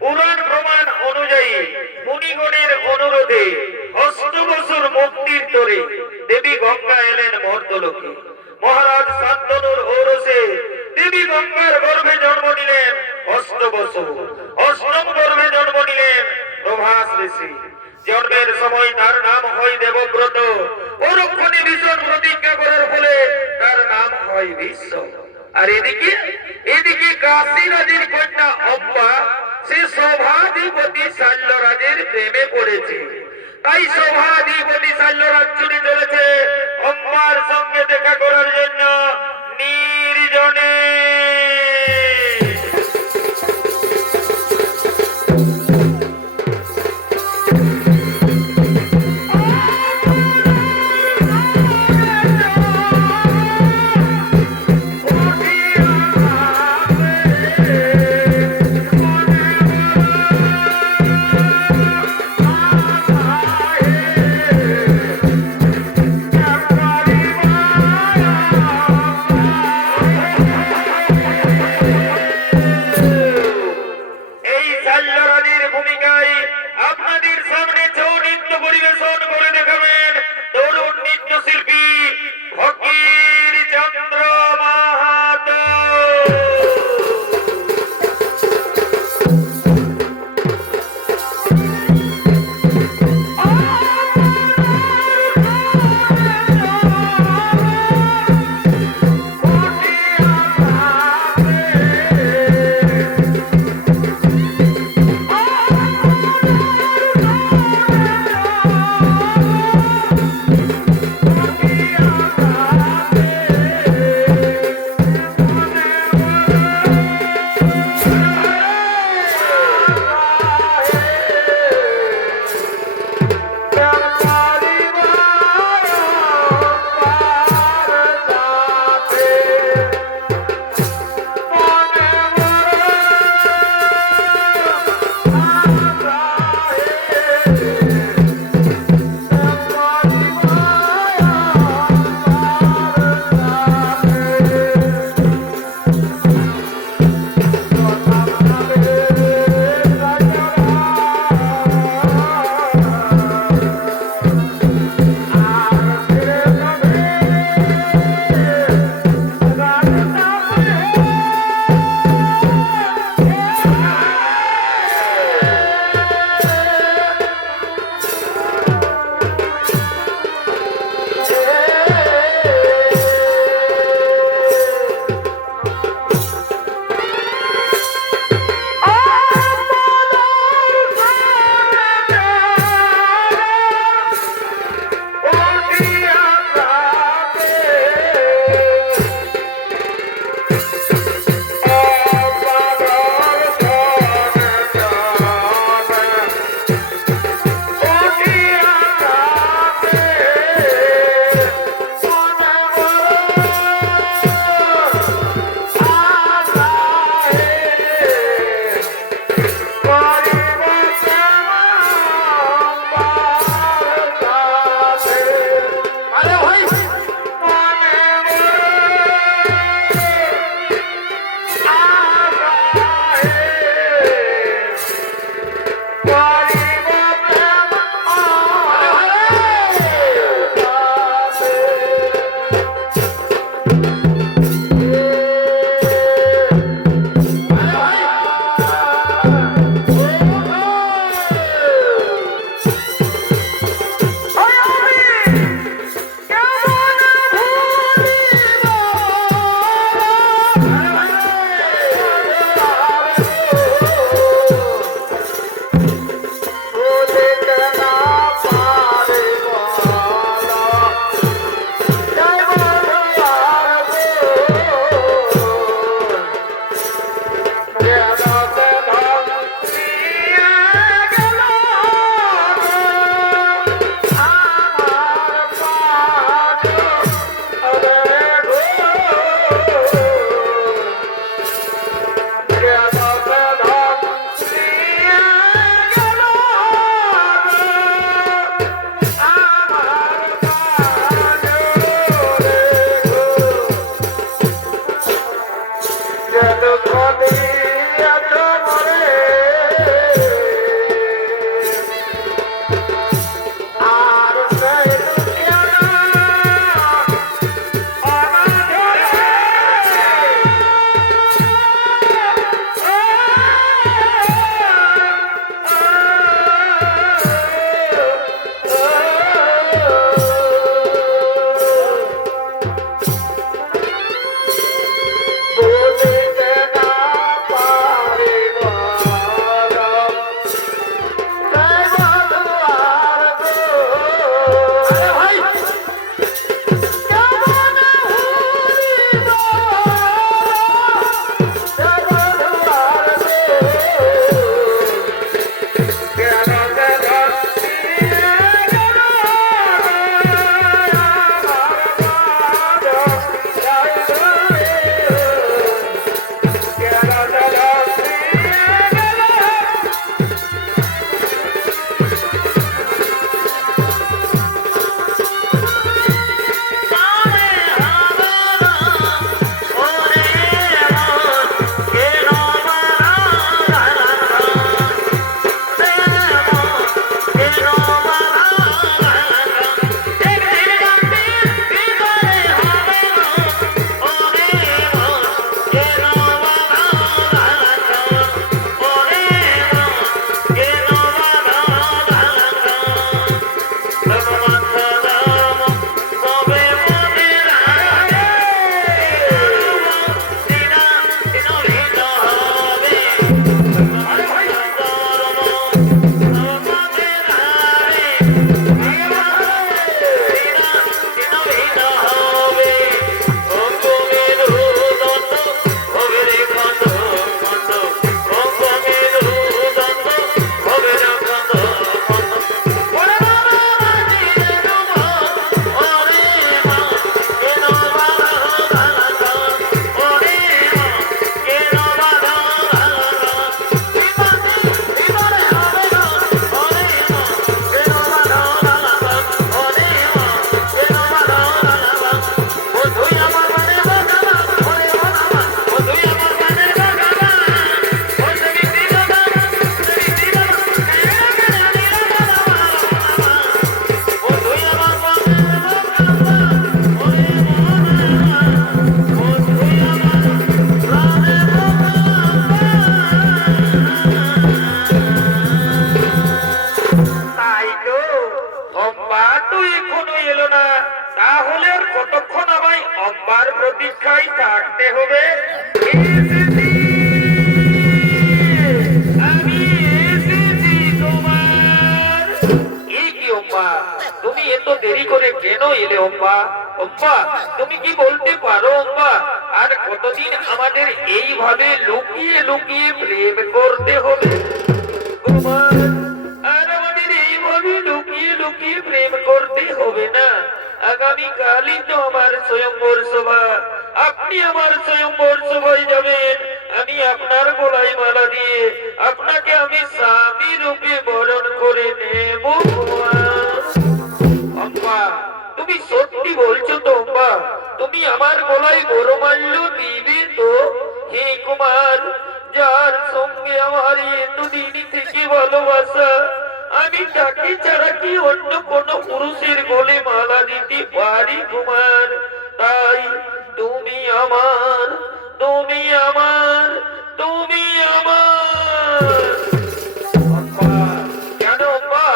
পুরাণ প্রমাণ অনুযায়ী মুনিগণের অনুরোধে অষ্টবসুর মুক্তির তরে দেবী গঙ্গা এলেন মর্তলোকে। মহারাজ শান্তনুর ঔরসে দেবী গঙ্গার গর্ভে জন্ম নিলেন অষ্টবসু। অষ্টম গর্ভে জন্ম নিলেন প্রভাস ঋষি। জন্মের সময় তার নাম হয় দেবব্রত। পরক্ষণে ভীষণ প্রতিজ্ঞা করার ফলে তার নাম হয় বিশ্ব। আর এদিকে কাশী রাজের কন্যা অম্বা সে শোভাধিপতি শাল্যরাজের প্রেমে পড়েছে। তাই শোভাধিপতি শাল্যরাজ ছুটে চলেছে অম্বার সঙ্গে দেখা করার জন্য নির্জনে। থাকতে হবে। এসেছি, আমি এসেছি তোমার। এ কি অম্বা, তুমি এত দেরি করে কেন এলে অম্বা? অম্বা, তুমি কি বলতে পারো অম্বা, আর কতদিন আমাদের এইভাবে লুকিয়ে লুকিয়ে প্রেম করতে হবে? কুমার, আর আমাদের এইভাবে লুকিয়ে লুকিয়ে প্রেম করতে হবে না। আগামী কালই তো আমার স্বয়ংবর সভা, আপনি আমার স্বয়ংবর সভায় যাবেন। আমি আপনার গলায় মালা দিয়ে আপনাকে আমি স্বামী রূপে বরণ করে নেব। অম্বা, তুমি সত্যি বলছো তো অম্বা? তুমি আমার গলায় বরমাল্য দিবে তো? হে কুমার, যার সঙ্গে আমার এতদিন থেকে ভালোবাসা, আমি তাকে ছাড়া কি অন্য কোন পুরুষের গলে মালা দিতে পারি কুমার? তাই তুমি আমার, তুমি আমার, তুমি আমার। অম্বা, কেন অম্বা,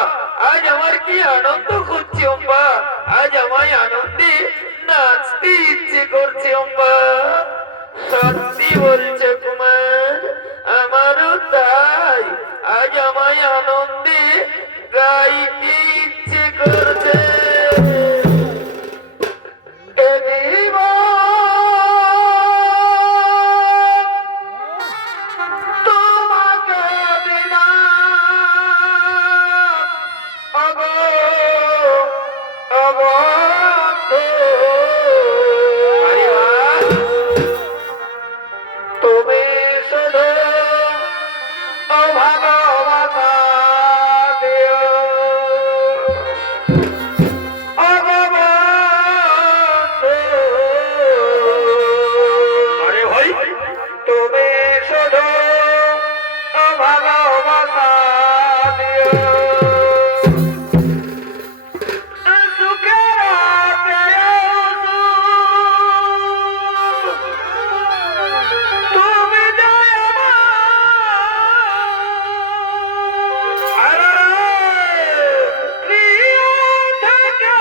আজ আমার কি আনন্দ হচ্ছে অম্বা? আজ আমায় আনন্দে নাচতে ইচ্ছে করছে অম্বা। সত্যি বলছে কুমার, আমারও তাই। আজ আমায় আনন্দে গাইতে ইচ্ছে করছে। এ জীবন তোমাকে দিলাম, ওগো, ওগো বন্ধু। আরে বাহ! তুমি শুধু ভালোবাসা দিও, ওগো বন্ধু। আরে ভাই, তুমি শুধু ভালোবাসা দিও। সুখের তুমি জয় আমার প্রিয় থেকে,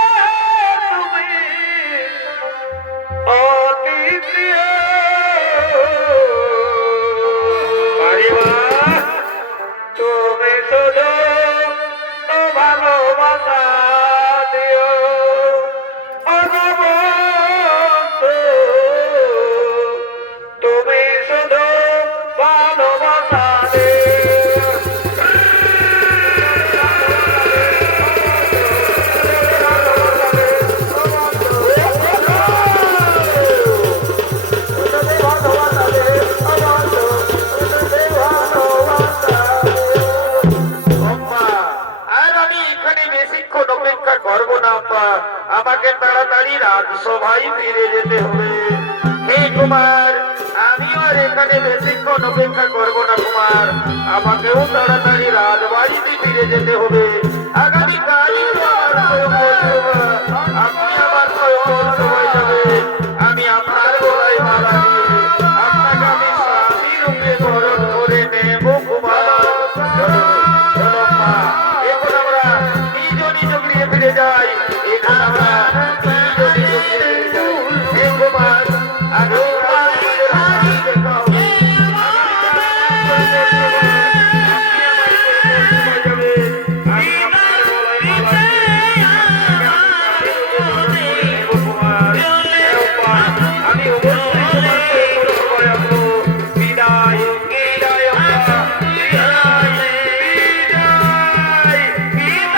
তুমি অতি প্রিয়। আরে বাহ! তুমি শুধু ভালোবাসা দিও, ওগো বন্ধু। তুমি শুধু ভালোবাসা দিও। অম্বা, আর আমি এখানে বেশিক্ষণ অপেক্ষা করবো না অম্বা। আমাকে তাড়াতাড়ি রাজসভায় ফিরে যেতে হবে। হে কুমার, আমিও আর এখানে বেশিক্ষণ অপেক্ষা করবো না কুমার। আমাকেও তাড়াতাড়ি রাজবাড়িতে ফিরে যেতে হবে। আগামী কালই তো আমার স্বয়ংবর সভা। আপনি আমার স্বয়ংবর সভায় যাবেন। আমি আপনার গলায় মালা দিয়ে আপনাকে আমি স্বামী রূপে বরণ করে নেব কুমার। চলো, চলো মা, এখন আমরা নিজ নিজ গৃহে ফিরে যাই। এখন আমরা নিজ নিজ গৃহে ফিরে যাই। হে কুমার, আগামী কাল আমাদের আবার দেখা হবে। আমি আপনার গলায় মালা দিয়ে আপনাকে আমি স্বামী রূপে বরণ করে নেব কুমার। হে অম্বা, আমি অবশ্যই তোমার স্বয়ংবর সভায় আসবো। বিদায়, বিদায় অম্বা, বিদায়, বিদায়, বিদায়।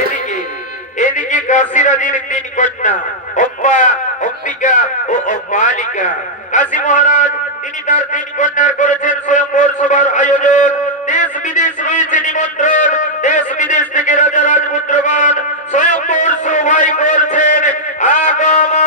এদিকে, এদিকে কাশীরাজের তিন কন্যা অম্বা, অম্বিকা ও অম্বালিকা। কাশী মহারাজ তিনি তার তিন কন্যার করেছেন স্বয়ংবর সভার আয়োজন। দেশ বিদেশ রয়েছে নিমন্ত্রণ। দেশ বিদেশ থেকে রাজা রাজপুত্রগণ স্বয়ংবর সভায় করছেন আগমন।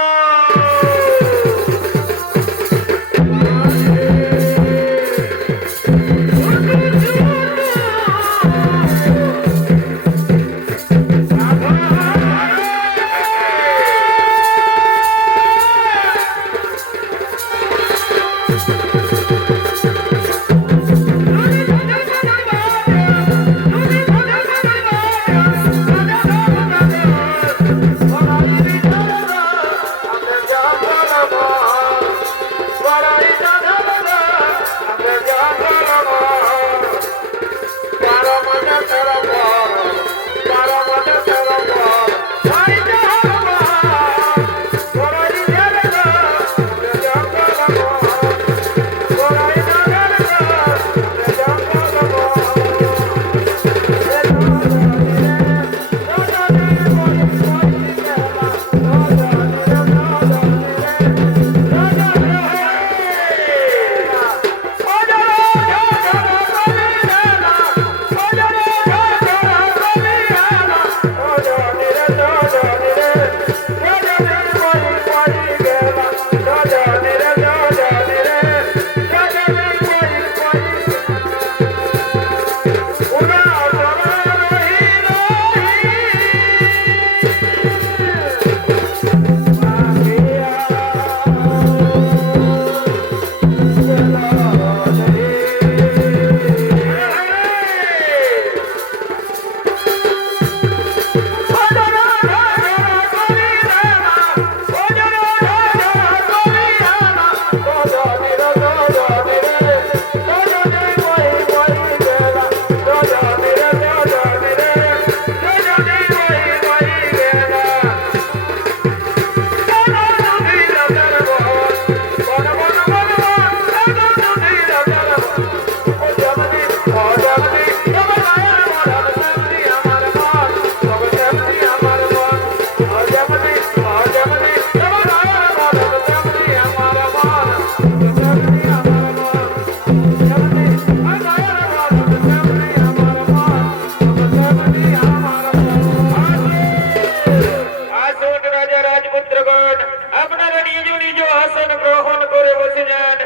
বসুন, আপনারা নিজ নিজ আসন গ্রহণ করে বসে যান।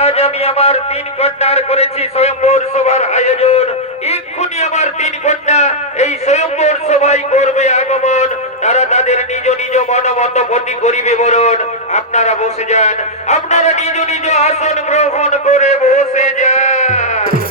আজ আমি আমার 3 কন্যার করেছি স্বয়ংবর সভার আয়োজন। এক্ষুনি আমার 3 কন্যা এই স্বয়ংবর সভায় করবে আগমন। তারা তাদের নিজ নিজ মনোমত পটি করিবে বরণ। আপনারা বসে যান, আপনারা নিজ নিজ আসন গ্রহণ করে বসে যান।